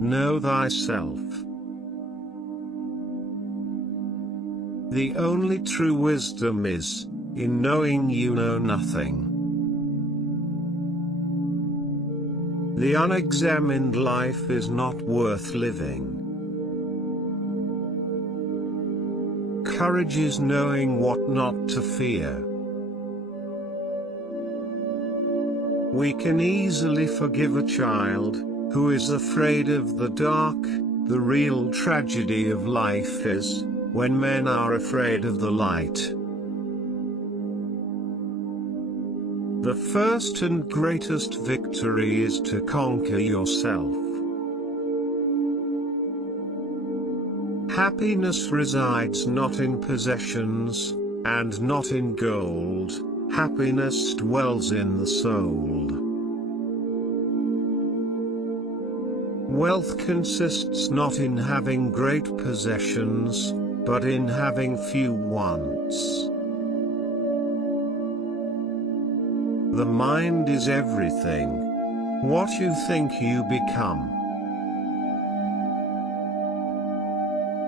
know thyself. The only true wisdom is, in knowing you know nothing. The unexamined life is not worth living. Courage is knowing what not to fear. We can easily forgive a child who is afraid of the dark. The real tragedy of life is when men are afraid of the light. The first and greatest victory is to conquer yourself. Happiness resides not in possessions, and not in gold. Happiness dwells in the soul. Wealth consists not in having great possessions, but in having few wants. The mind is everything. What you think you become.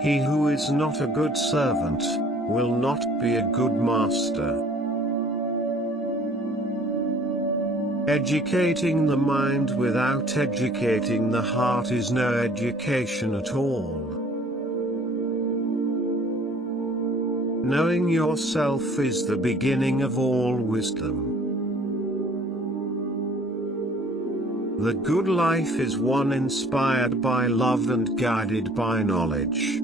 He who is not a good servant will not be a good master. Educating the mind without educating the heart is no education at all. Knowing yourself is the beginning of all wisdom. The good life is one inspired by love and guided by knowledge.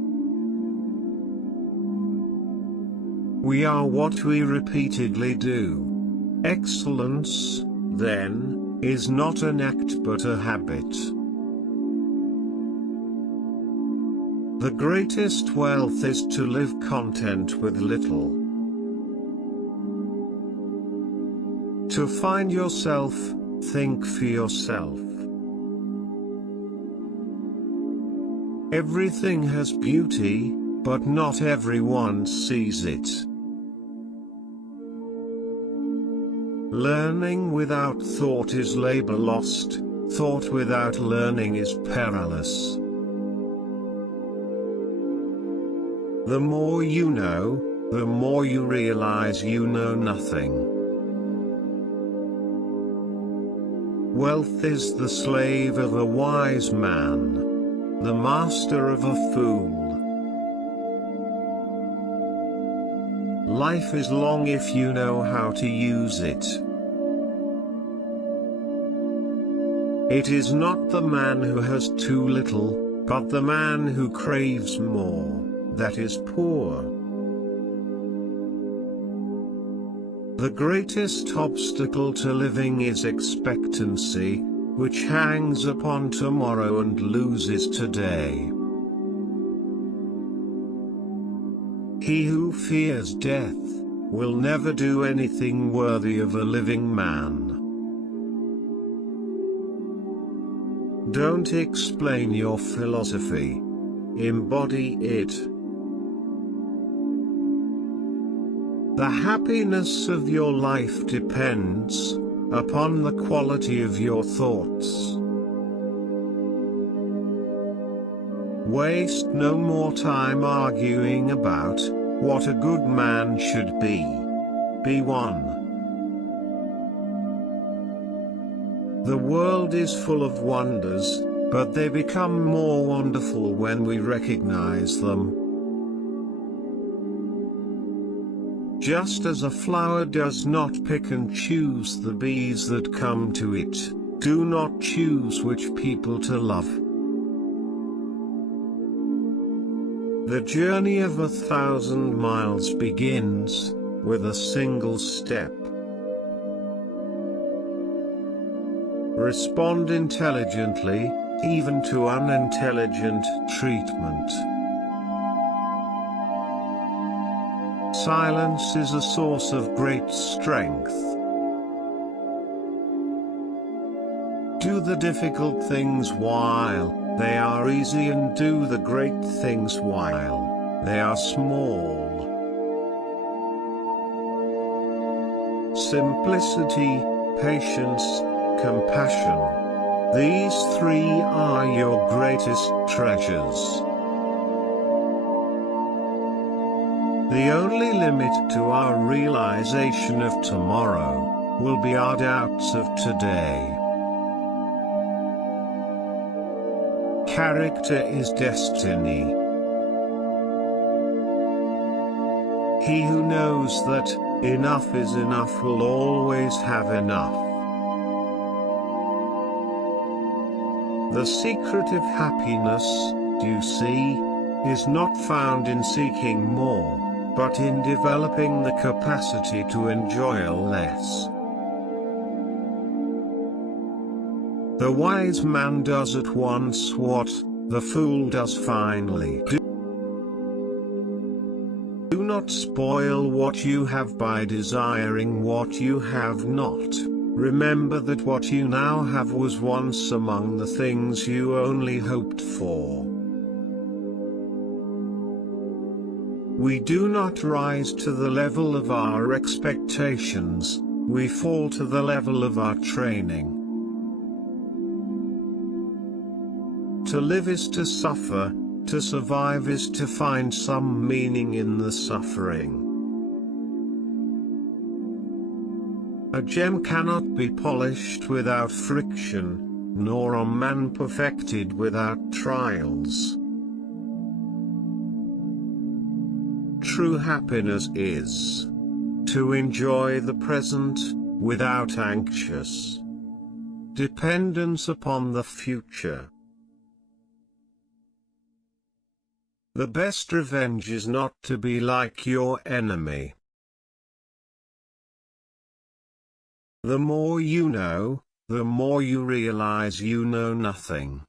We are what we repeatedly do. Excellence, then, is not an act but a habit. The greatest wealth is to live content with little. To find yourself, think for yourself. Everything has beauty, but not everyone sees it. Learning without thought is labor lost, thought without learning is perilous. The more you know, the more you realize you know nothing. Wealth is the slave of a wise man, the master of a fool. Life is long if you know how to use it. It is not the man who has too little, but the man who craves more, that is poor. The greatest obstacle to living is expectancy, which hangs upon tomorrow and loses today. He who fears death will never do anything worthy of a living man. Don't explain your philosophy. Embody it. The happiness of your life depends upon the quality of your thoughts. Waste no more time arguing about what a good man should be. Be one. The world is full of wonders, but they become more wonderful when we recognize them. Just as a flower does not pick and choose the bees that come to it, do not choose which people to love. The journey of 1,000 miles begins with a single step. Respond intelligently, even to unintelligent treatment. Silence is a source of great strength. Do the difficult things while they are easy, and do the great things while they are small. Simplicity, patience, compassion. These three are your greatest treasures. The only limit to our realization of tomorrow will be our doubts of today. Character is destiny. He who knows that enough is enough will always have enough. The secret of happiness, you see, is not found in seeking more, but in developing the capacity to enjoy less. The wise man does at once what the fool does finally. Do not spoil what you have by desiring what you have not. Remember that what you now have was once among the things you only hoped for. We do not rise to the level of our expectations, we fall to the level of our training. To live is to suffer, to survive is to find some meaning in the suffering. A gem cannot be polished without friction, nor a man perfected without trials. True happiness is to enjoy the present, without anxious dependence upon the future. The best revenge is not to be like your enemy. The more you know, the more you realize you know nothing.